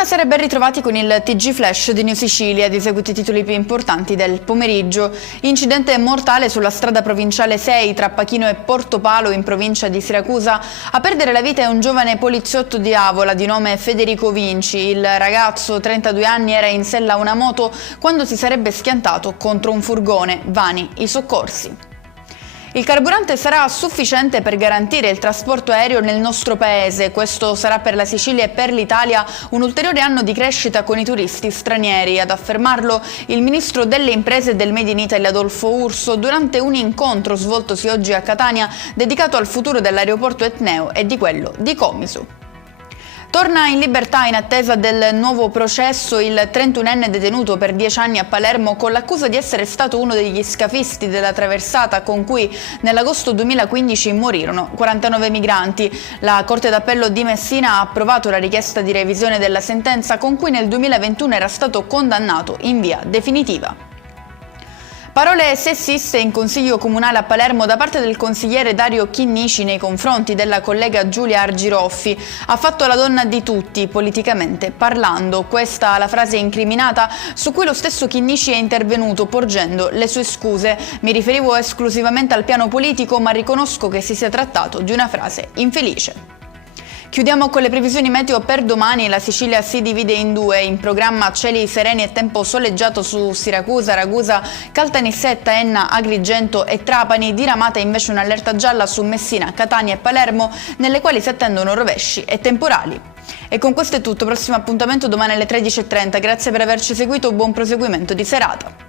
Buonasera e ben ritrovati con il TG Flash di New Sicilia, di eseguiti i titoli più importanti del pomeriggio. Incidente mortale sulla strada provinciale 6 tra Pachino e Portopalo in provincia di Siracusa. A perdere la vita è un giovane poliziotto di Avola di nome Federico Vinci. Il ragazzo, 32 anni, era in sella a una moto quando si sarebbe schiantato contro un furgone. Vani i soccorsi. Il carburante sarà sufficiente per garantire il trasporto aereo nel nostro paese. Questo sarà per la Sicilia e per l'Italia un ulteriore anno di crescita con i turisti stranieri. Ad affermarlo il ministro delle imprese e del Made in Italy Adolfo Urso durante un incontro svoltosi oggi a Catania dedicato al futuro dell'aeroporto etneo e di quello di Comiso. Torna in libertà in attesa del nuovo processo il 31enne detenuto per 10 anni a Palermo con l'accusa di essere stato uno degli scafisti della traversata con cui nell'agosto 2015 morirono 49 migranti. La Corte d'Appello di Messina ha approvato la richiesta di revisione della sentenza con cui nel 2021 era stato condannato in via definitiva. Parole sessiste in Consiglio Comunale a Palermo da parte del consigliere Dario Chinnici nei confronti della collega Giulia Argiroffi. Ha fatto la donna di tutti, politicamente parlando. Questa la frase incriminata su cui lo stesso Chinnici è intervenuto porgendo le sue scuse. Mi riferivo esclusivamente al piano politico, ma riconosco che si sia trattato di una frase infelice. Chiudiamo con le previsioni meteo per domani. La Sicilia si divide in due, in programma cieli sereni e tempo soleggiato su Siracusa, Ragusa, Caltanissetta, Enna, Agrigento e Trapani, diramata invece un'allerta gialla su Messina, Catania e Palermo, nelle quali si attendono rovesci e temporali. E con questo è tutto, prossimo appuntamento domani alle 13:30, grazie per averci seguito, buon proseguimento di serata.